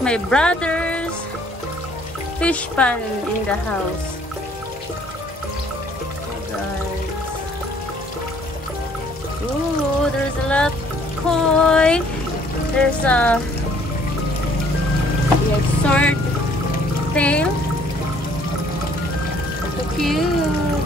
my brother's fish pan in the house. Guys. Ooh, there's a lot of koi. There's a sword tail. So cute.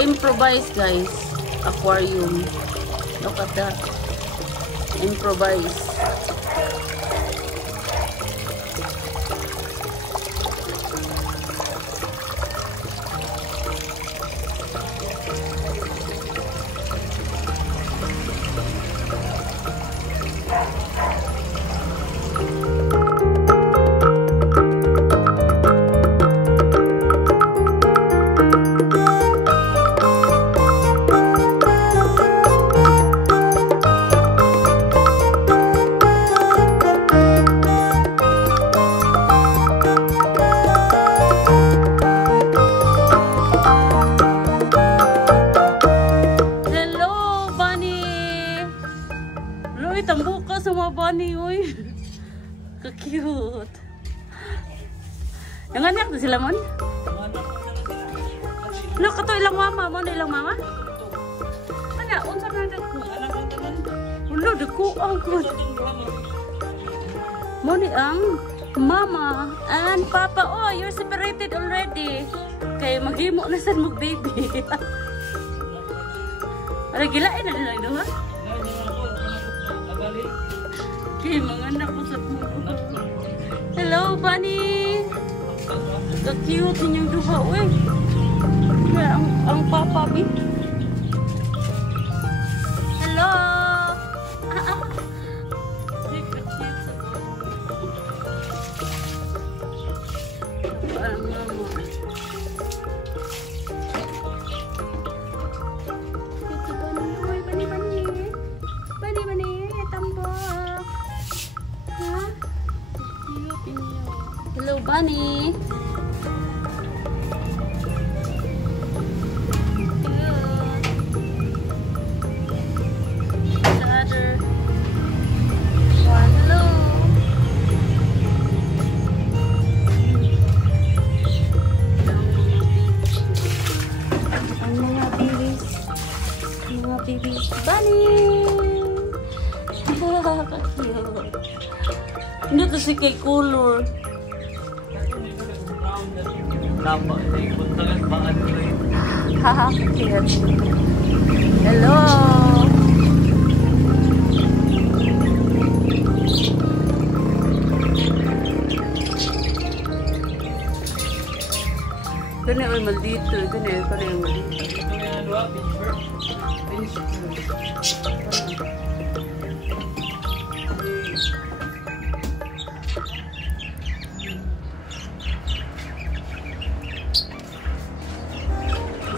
Improvise, guys. Aquarium. Look at that. Improvise. Tambuka sa mga bunny, uy. Ka-cute. Nanganak na sila, mon? Look, ito ilang mama, mon? Ilang mama? Ano, unsa na dako? Ulo, dako ang good. Moni ang mama and papa. Oh, you're separated already. Kaya maghimo na sa mong baby. Para gilain na nila ito, ha? Okay, mga anak ko sa puno. Hello, bunny! Ka-cute ninyong duha, uy. Kaya ang papa, bi. Hello! Ay, ka-cute sa puno. Parang mama. Ito, bunny. Uy, bunny, bunny. Bunny, bunny. Tambok. Ha? Cute niyo. Hello, bunny. Baby bunny. Ka-cute. Hindi to si kay color. Haha, cute. Hello. Kani ay maldito, kani ay maldito.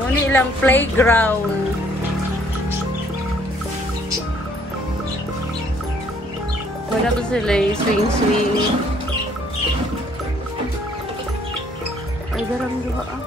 Muna ilang playground. Wala ba sila yung swing-swing? Ay, darang doha ah.